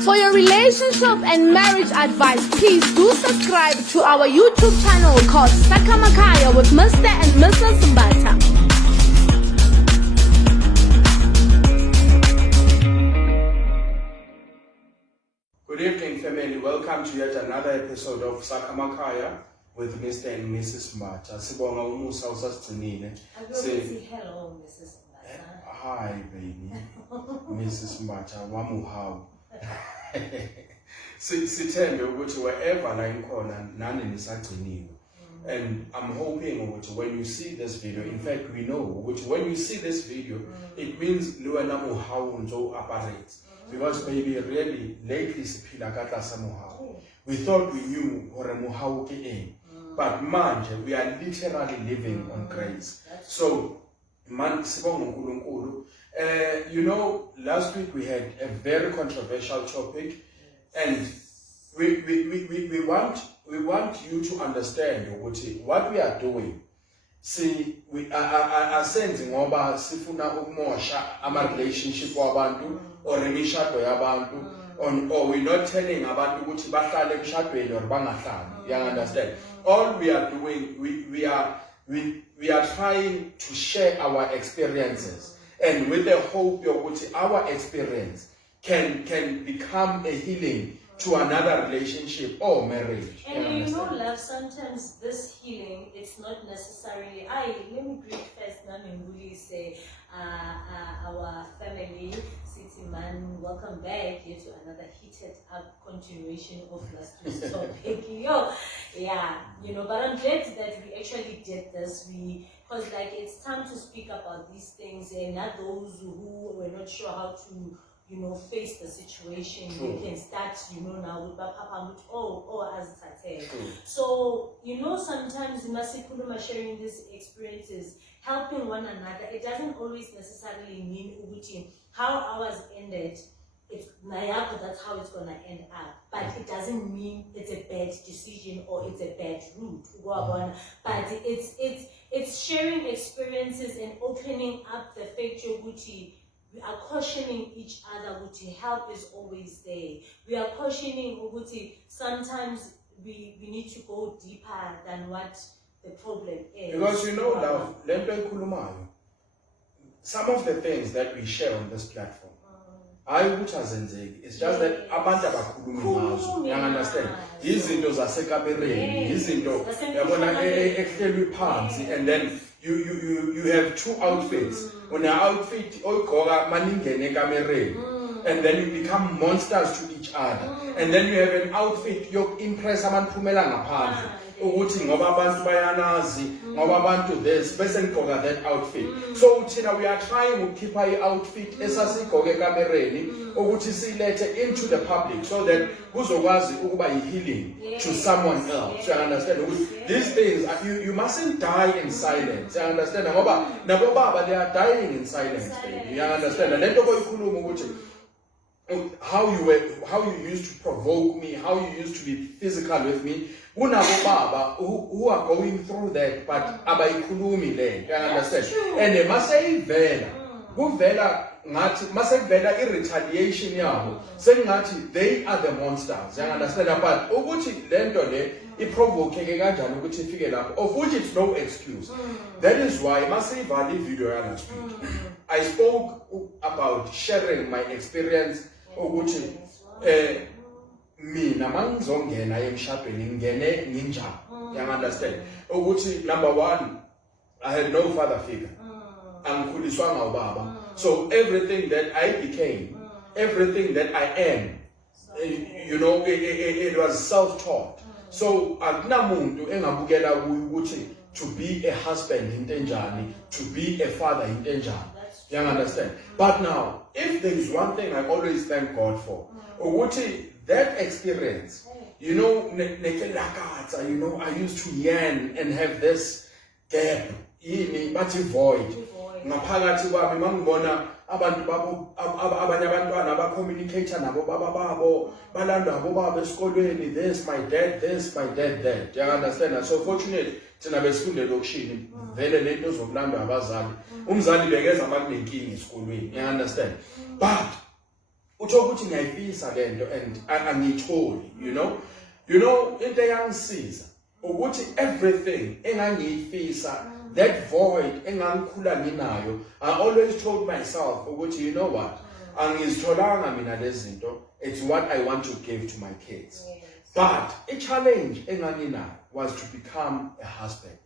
For your relationship and marriage advice, please do subscribe to our YouTube channel called Sakamakaya with Mr. and Mrs. Mbata. Good evening, family. Welcome to yet another episode of Sakamakaya with Mr. and Mrs. Mbata. Sibonga umusa usasitsinile. Say hello, Mrs. Mbata. Hi, baby. Mrs. Mbata, wamuhawu. Sithembe ukuthi wherever la inkhona nani nisagciniwe. And I'm hoping ukuthi when you see this video, in fact we know which when you see this video, it means luwena muhawu nzo operates. Because baby really lately siphila katlasa muhawu. We thought we knew hore muhawu ke eng. But manje we are literally living on grace. So man sibonga uNkulunkulu. You know, last week we had a very controversial topic, and we want you to understand what we are doing. See, we are sending ngoba sifuna ukumosha ama relationship wabantu or imishado yabantu, or we're not telling abantu ukuthi bahlale emshadweni or bangahlali. You understand? All we are doing, we are trying to share our experiences. And with the hope that our experience can become a healing to another relationship or marriage. And you know, love, sometimes this healing, it's not necessarily, let me greet first, Nami say, our family, City Man, welcome back here to another heated up continuation of last week's topic. Yeah, you know, but I'm glad that we actually did this. Because like it's time to speak about these things, and not those who were not sure how to, you know, face the situation. True. We can start, you know, now with Papa, as Tate. So, you know, sometimes Masikuluma sharing these experiences, helping one another, it doesn't always necessarily mean how ours ended. It's Nayako, that's how it's gonna end up. But it doesn't mean it's a bad decision or it's a bad route. But it's sharing experiences and opening up the faith. We are cautioning each other. Help is always there. We are cautioning. Sometimes we need to go deeper than what the problem is. Because you know, love, some of the things that we share on this platform, it's just that abantu abakhulumi ngazo. You understand? Izinto zasekamereni, izinto yabona ehlelwe phansi, and then you have two outfits. On your outfit oyigqoka maningene ekamereni, and then you become monsters to each other. And then you have an outfit impress abantu phumela ngaphandle. Ukuthi ngoba abantu bayanazi, ngoba abantu this bese ngigqoka that outfit. So thina we are trying to keep our outfit esasigqoke ekamereni ukuthi silethe into the public so that kuzokwazi ukuba healing to someone else. You understand? These things you mustn't die in silence. You understand? Ngoba nabo baba they are dying in silence, baby. You understand? Lento koyikhuluma ukuthi how you used to provoke me, how you used to be physical with me. Unabo baba who are going through that, but abayikhulumi le. You understand? And masayivela kuvela ngathi masayivela retaliation yabo sengathi they are the monsters. You understand? But ukuthi lento le iprovokeke kanjani ukuthi ifike lapho, of which it's no excuse. That is why masayivali video last week I spoke about sharing my experience ukuthi mina mangizongena emshadweni ngene nginjani. You understand? Ukuthi number one, I had no father figure. Angikhuliswanga ubaba. So everything that I became, everything that I am, you know, it was self-taught. So akunamuntu engabukela ukuthi to be a husband into enjani, to be a father into enjani. You understand? But now, if there is one thing I always thank God for, that experience, you know, you know, I used to yearn and have this gap, but void. Ngaphakathi kwami mangibona abantu babo abanye abantwana abacommunicate nabo baba babo balanda abo babo esikolweni, this my dad that. You understand? So fortunately thina besifunde lokishini vele lento zokulanda abazali umzali bekeza makunenkingi esikolweni. You understand? But uthola ukuthi ngiyayifisa lento and angiyitholi, you know into eyangisiza ukuthi everything engangiyifisa, that void engangikhula nginayo, I always told myself ukuthi you know what, angizitholanga mina lezi zinto, it's what I want to give to my kids. But a challenge enganginayo was to become a husband.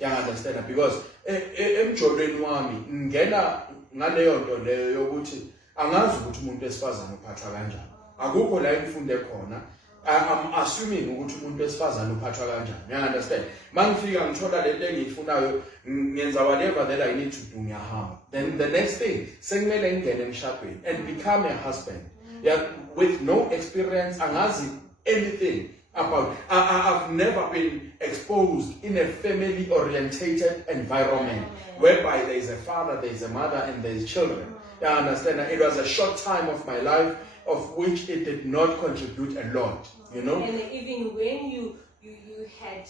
You understand? Because emjolweni wami ngena ngaleyo nto leyo yokuthi angazi ukuthi umuntu esifazana uphathwa kanjani. Akukho la imfundo khona. I'm assuming ukuthi umuntu esifazana uphathwa kanjani. You understand? Mangifika ngithola lento engiyifunayo ngenza whatever that I need to do ngiyahamba. Then the next thing sekumele ngene emshadweni and become a husband. Yeah, with no experience, angazi anything about. I've never been exposed in a family-orientated environment whereby there is a father, there is a mother, and there is children. You understand? It was a short time of my life of which it did not contribute a lot. You know. And even when you had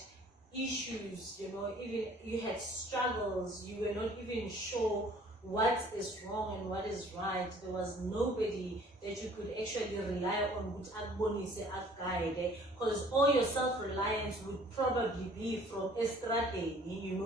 issues, even you had struggles, you were not even sure what is wrong and what is right. There was nobody that you could actually rely on, because all your self-reliance would probably be from estradeni,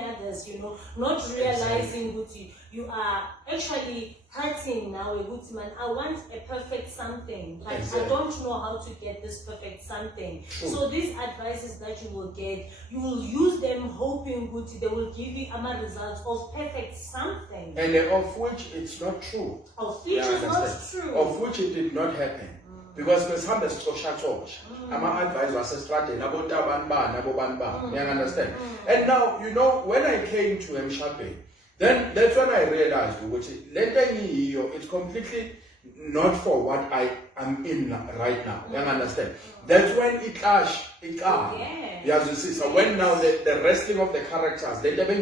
others, not realizing you are actually hurting now. Man, I want a perfect something, but exactly. I don't know how to get this perfect something. True. So these advices that you will get, you will use them hoping they will give you results of perfect something. And of which it's not true. Of which is not true. Of which it did not happen. Because there's some stretch. I'm an advisor, assistant, about you understand? And now, when I came to Mshape, then that's when I realized, which it's completely not for what I am in right now. You understand? That's when it clash. Yeah. You see, so when now the wrestling of the characters, they never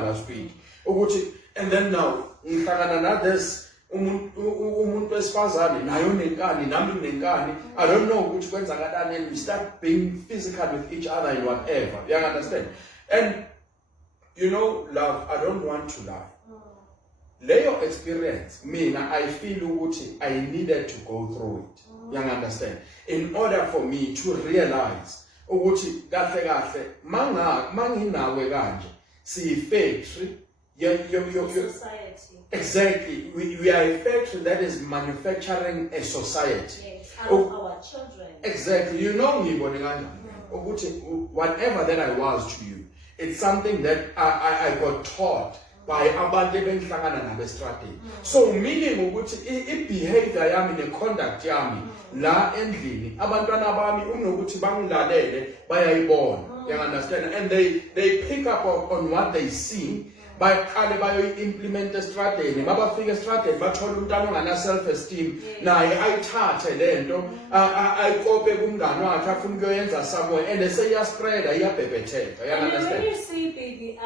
last week. And then now, this umuntu esifazane nayo nenkani nami nenkani, I don't know which ones are done, and we start being physical with each other and whatever. You understand? And love, I don't want to lie. Lay your experience, I feel I needed to go through it. You understand? In order for me to realize manginawe kanje si factory. Society. Exactly. We are a factory that is manufacturing a society. Yes, out of our children. Exactly. Whatever that I was to you, it's something that I got taught by abantu ebenhlangana nabestrategi. So meaning behavior yami ne-conduct yami la endlini abantwana bami unokuthi bangilalele bayayibona. You understand? And they pick up on what they see. Bayaqale bayo-implement estradeni, mabafika estradeni bathola umntwana ongana self-esteem, naye ayithathe lento ayikope kumngane wakhe afuna ukuyoyenza somewhere and seyiyaspreada iyabhebhetheka. You understand? When you say, baby,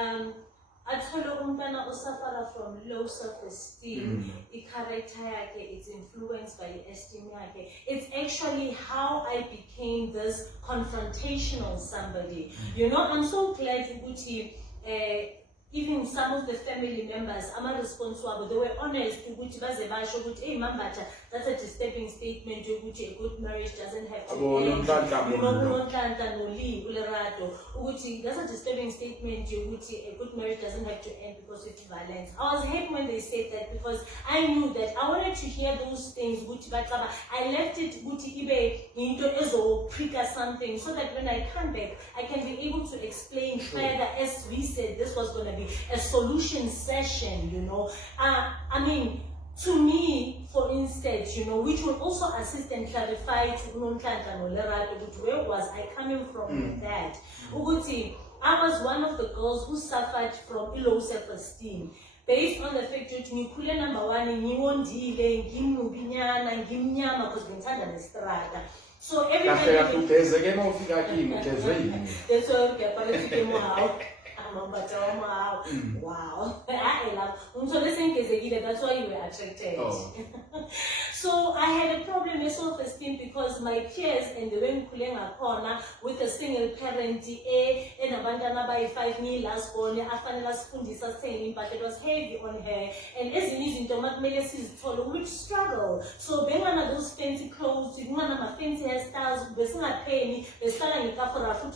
athola umntwana osuffer from low self-esteem, i-character yakhe, it's influenced by esteem yakhe. It's actually how I became this confrontational somebody. I'm so glad ukuthi even some of the family members, I'm responsible, they were honest, hey, Mambacha, that's a disturbing statement, a good marriage doesn't have to end. That's a disturbing statement, a good marriage doesn't have to end because it's violence. I was happy when they said that because I knew that I wanted to hear those things, I left it into trigger something so that when I come back, I can be able to explain further, as we said, this was going to be a solution session, to me, for instance, which will also assist and clarify to where was I coming from with that. I was one of the girls who suffered from low self-esteem. Based on the fact that ngikule number one, ngiwondile, ngimnubinyana, ngimnyama because ngithanda nestrada. So everybody. That's why Wow. That's why you were attracted. Oh. So I had a problem with self-esteem because my peers and the way corner with a single parent, and abandoned by 5 million last born, but it was heavy on her. And as in using tomato medicine, which struggle. So being one of those fancy clothes, one of my fancy hairstyles, they not pay me, they started in for a foot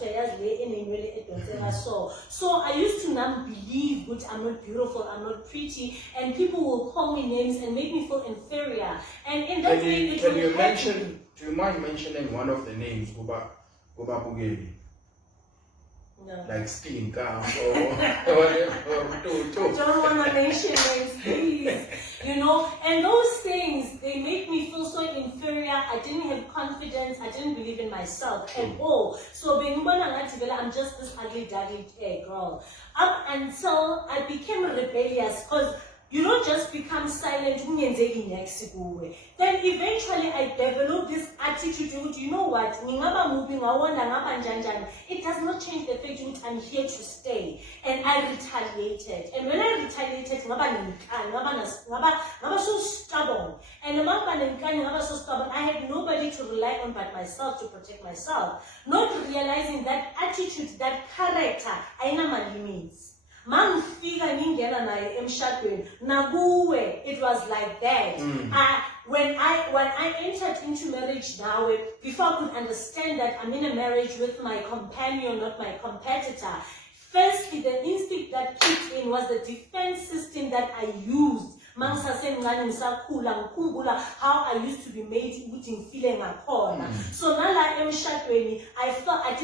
so I used to not believe that I'm not beautiful, I'm not pretty, and people will call me names and make me feel inferior. And in that way, do you mind mentioning one of the names, Goba Bugeli? No. Like Skin Camp or whatever. I don't want to mention names, please. You know, and those things, they make me feel so inferior. I didn't have confidence. I didn't believe in myself at all. So I'm just this ugly, daddy girl. Up until I became rebellious, because you don't just become silent. Then eventually I developed this attitude, you know what, it does not change the fact that I'm here to stay. And I retaliated. And when I retaliated, I was so stubborn. And I was so stubborn, I had nobody to rely on but myself to protect myself. Not realizing that attitude, that character, I know my limits. It was like that. When I entered into marriage now, before I could understand that I'm in a marriage with my companion, not my competitor, firstly, the instinct that kicked in was the defense system that I used. How I used to be made eating feeling a corner. So now I am shadowing. I thought at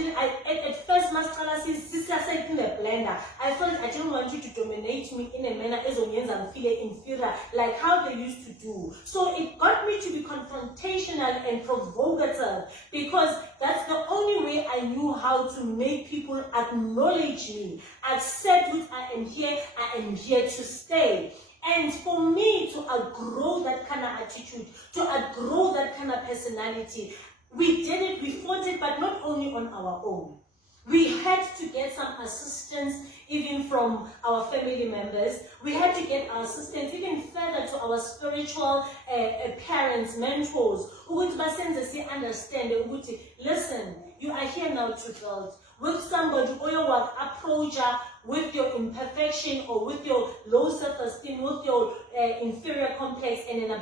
first mascara said in the blender. I thought I didn't want you to dominate me in a manner as onions and feeling inferior, like how they used to do. So it got me to be confrontational and provocative, because that's the only way I knew how to make people acknowledge me, accept that I am here to stay. And for me to outgrow that kind of attitude, to outgrow that kind of personality, we did it, we fought it, but not only on our own. We had to get some assistance even from our family members. We had to get our assistance even further to our spiritual parents, mentors, who would understand, listen, you are here now to build. With somebody or your work approach with your imperfection or with your low self-esteem, with your inferior complex, and in a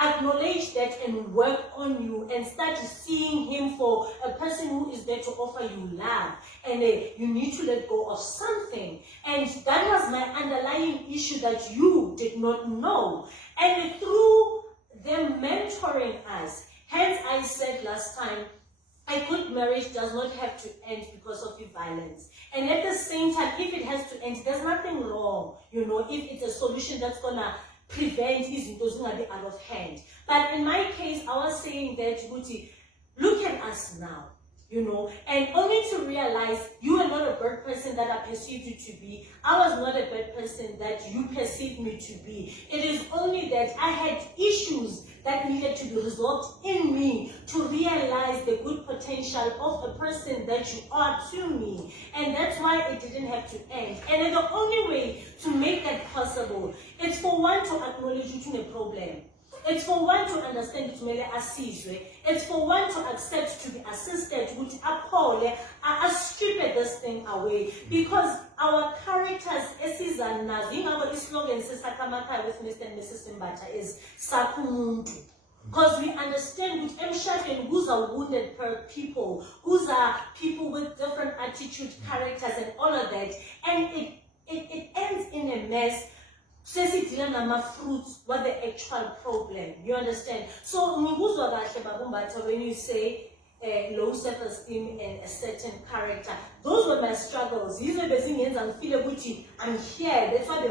acknowledge that and work on you and start seeing him for a person who is there to offer you love, and you need to let go of something. And that was my underlying issue that you did not know. And through them mentoring us, hence I said last time, a good marriage does not have to end because of the violence. And at the same time, if it has to end, there's nothing wrong, you know, if it's a solution that's going to prevent his those going to be out of hand. But in my case, I was saying that, look at us now, you know, and only to realize you are not a bad person that I perceived you to be. I was not a bad person that you perceived me to be. It is only that I had issues that needed to be resolved in me to realize the good potential of a person that you are to me. And that's why it didn't have to end. And the only way to make that possible, it's for one to acknowledge you to a problem. It's for one to understand it may assist. It's for one to accept to be assisted, which I strip this thing away. Because our characters, as is our slogan with Mr. and Mrs. Simbata is Sakumuntu. Because we understand with and who's are wounded people, who's are people with different attitude, characters, and all of that. And it ends in a mess. Fruits, what the actual problem, you understand? So when you say low self-esteem and a certain character, those were my struggles. These are the things I'm feeling I'm here. That's why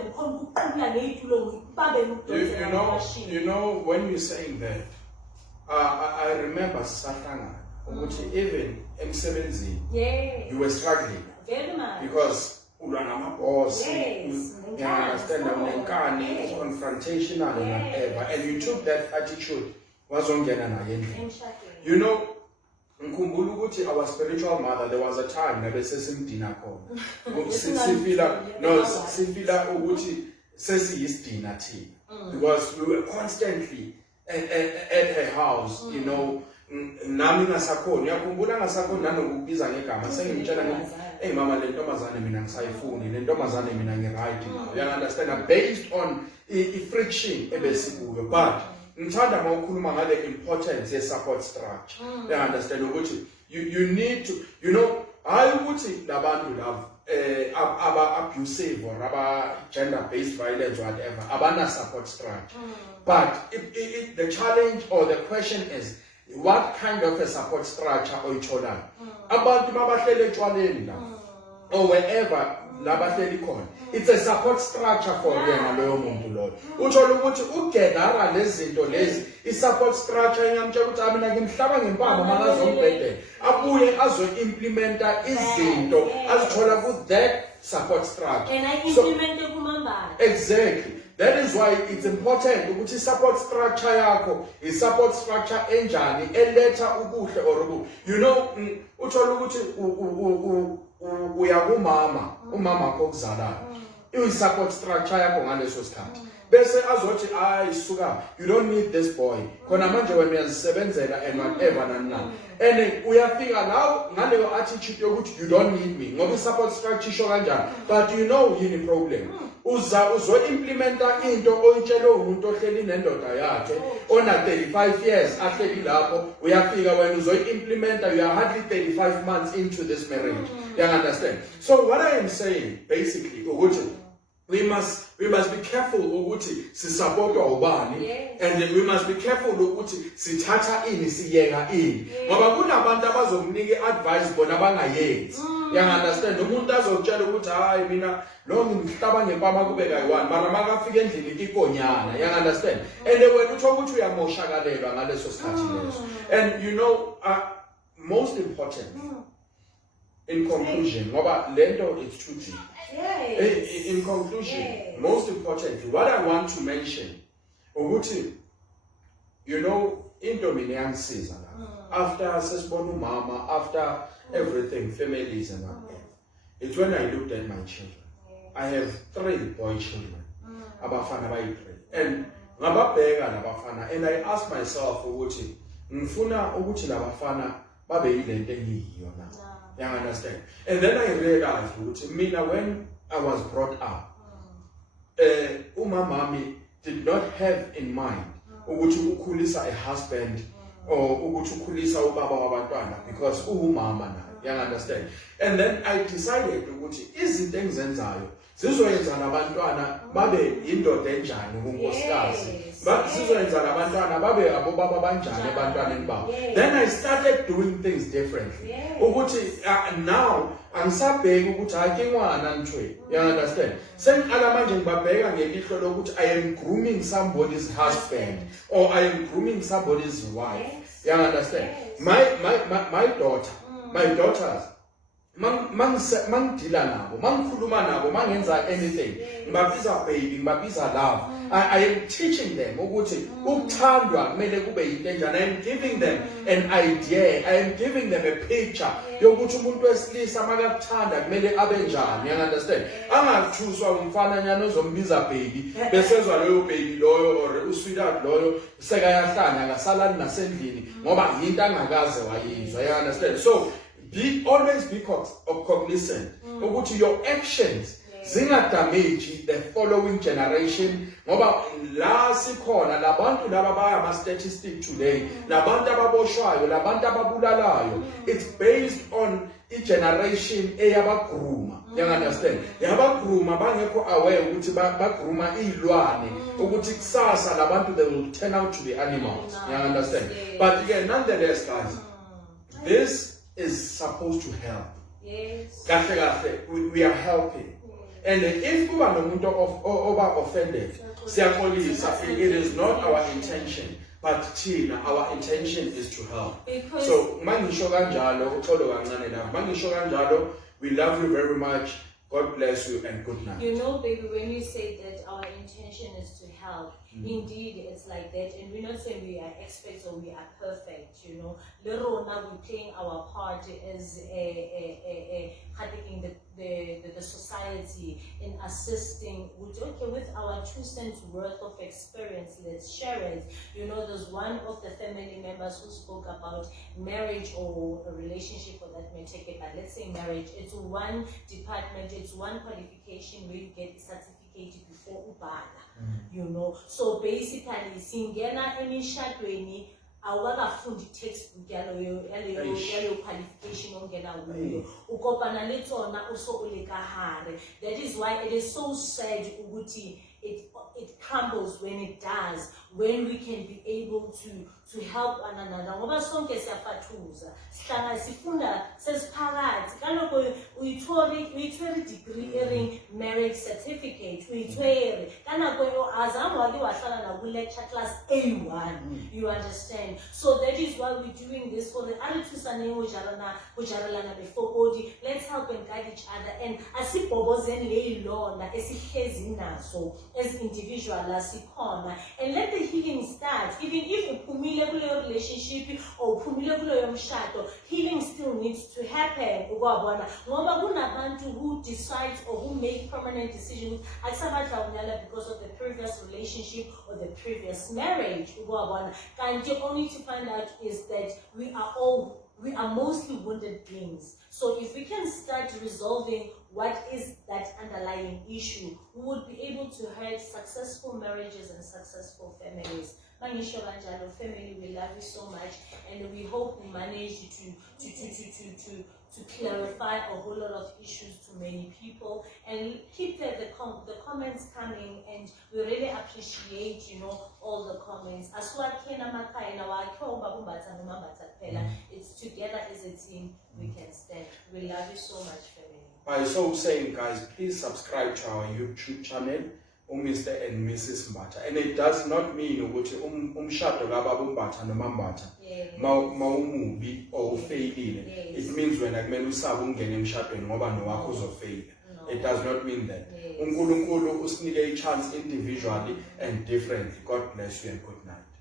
you know, when you're saying that, I remember Satana, even M7Z, you were struggling. Very much. Because boss, yes, you understand, confrontational and whatever, and you took that attitude. You know, ngikhumbula ukuthi our spiritual mother, there was a time nabe sesimdina khona. Sifila ukuthi sesiyisidina thina. Because we were constantly at her house, you know. Nami ngasakhona uyakhumbula ngasakhona nanokubiza ngegama sengimtshela ngithi hey mama le ntombazane mina ngisayifuni le ntombazane mina ngiright now. You understand, based on friction ebesikuyo, but ngithanda mawukhuluma ngale importance ye support structure. You understand ukuthi you need to, you know, hayi ukuthi labantu love aba abusive or aba gender based violence or whatever abana support structure. But the challenge or the question is, what kind of a support structure oyithola? Abantu mabahlele etshwaleni la or wherever labahleli khona, it's a support structure for yena loyo muntu loyo. Uthola ukuthi ugedara lezinto lezi i-support structure ingamtshela ukuthi mina ngimhlaba ngempama makazombhedela abuye azo implementa izinto azithola ku that support structure. And I implement kumambala. Exactly. That is why it's important ukuthi support structure yakho is support structure enjani eletha ubuhle or ubu. You know, uthola ukuthi uyakumama umama akho kuzalayo i-support structure yakho ngaleso sikhathi bese azothi ayisuka, you don't need this boy khona manje wena uyazisebenzela and whatever nani and uyafika now ngaleyo attitude yokuthi you don't need me ngoba i-support structure isho kanjani. But you know yini problem, uzo implementa into oyitshela umuntu ohleli nendoda yakhe ona 35 years ahleli lapho, uyafika wena uzo implementa, you are hardly 35 months into this marriage. You understand? So what I am saying basically ukuthi we must be careful ukuthi sisupportwa ubani, and then we must be careful ukuthi sithatha ini siyeka ini ngoba kunabantu abazomnika advice bona bangayenzi. You understand? Umuntu azokutshela ukuthi hayi mina lo ngimhlaba ngempama kube kayi-1 mara makafika endlini ikonyana. You understand? And wena uthola ukuthi uyamoshakalelwa ngaleso sikhathi leso. And you know, most important, in conclusion, ngoba lento it's too deep. In conclusion, most importantly, what I want to mention, ukuthi, you know, into mina yangisiza after sesibona umama, after everything, families and whatever, it's when I looked at my children. I have 3 boy children, abafana bayi-3, and ngababheka labafana, and I asked myself ukuthi ngifuna ukuthi labafana babe yilento engiyiyo na. You understand? And then I realized ukuthi mina when I was brought up, umamami did not have in mind ukuthi ukhulisa a husband or ukuthi ukhulisa ubaba wabantwana because uwumama na. You understand? And then I decided ukuthi izinto engizenzayo zizoyenza nabantwana babe indoda enjani kunkosikazi, zizoyenza nabantwana babe abobaba banjani ebantwaneni babo. Then I started doing things differently ukuthi now angisabheki ukuthi ake ngwana nthwe. You understand? Sengiqala manje ngibabheka ngelihlo lokuthi I am grooming somebody's husband or I am grooming somebody's wife. You understand? My daughters, mangidila nabo, mangikhuluma nabo, mangenza anything, ngibabiza baby, ngibabiza love. I am teaching them ukuthi ukuthandwa kumele kube yinto enjani. I am giving them an idea, I am giving them a picture yokuthi umuntu wesilisa makakuthanda kumele abe njani. You understand? Angathuswa umfana nyana ozombiza baby besezwa loyo baby loyo or usweetheart loyo sekayahlanya akasalani nasendlini ngoba yinto angakaze wayizwa. You understand? So always be cognizant ukuthi your actions zingadamage the following generation ngoba la sikhona labantu laba baya statistic today, labantu ababoshwayo, labantu ababulalayo, it's based on i-generation eyabagruma. You understand? Yabagruma bangekho aware ukuthi bagruma iy'lwane ukuthi kusasa labantu they will turn out to be animals. You understand? But again, nonetheless guys, this is supposed to help. Yes. We are helping. And if we are over offended, it is not our intention, but our intention is to help. Because so, we love you very much. God bless you and good night. You know, baby, when you say that our intention is to help, indeed it's like that, and we're not saying we are experts or we are perfect, you know. Little now we're playing our part as the society in assisting with our 2 cents worth of experience. Let's share it. You know, there's one of the family members who spoke about marriage or a relationship, or that may take it, but let's say marriage. It's one department, it's one qualification where you get certificate before ubala. You know, so basically singena emishadweni awakafundi textbook yaleyo qualification ongena kuyo ukopana letsona uso ulekahare. That is why it is so sad ukuthi it crumbles when it does, when we can be able to help one another. Ngoba sonke siyaphathuza sihlanga sifunda sesiphakathi kanoko uyithole degree earning marriage certificate uyithwele kanako azange wake wahlala na ku lecture class A1. You understand? So that is why we're doing this for the other two sane ujaralana before body. Let's help and guide each other, and asibhobozeni leyilonda esihlezi naso as individual asikhona, and let the healing start. Even if uphumile kuleyo relationship or uphumile kuleyo mshado, healing still needs to happen. Ngoba kunabantu who decide or who make permanent decisions because of the previous relationship or the previous marriage. And you only to find out is that we are mostly wounded beings. So if we can start resolving what is that underlying issue, we would be able to have successful marriages and successful families. Manisha Banjalo family, we love you so much, and we hope we manage to clarify a whole lot of issues to many people, and keep the comments coming, and we really appreciate, you know, all the comments. It's together as a team we can stand. We love you so much, family. By so saying, guys, please subscribe to our YouTube channel, Mr. and Mrs. Mbatha. And it does not mean ukuthi umshado kababa uMbatha noma Mbatha mawumubi or ufailile. It means when akumele usaba ungene emshadweni ngoba nowakho uzofaila. It does not mean that. uNkulunkulu usinike a chance individually and differently. God bless you and good night.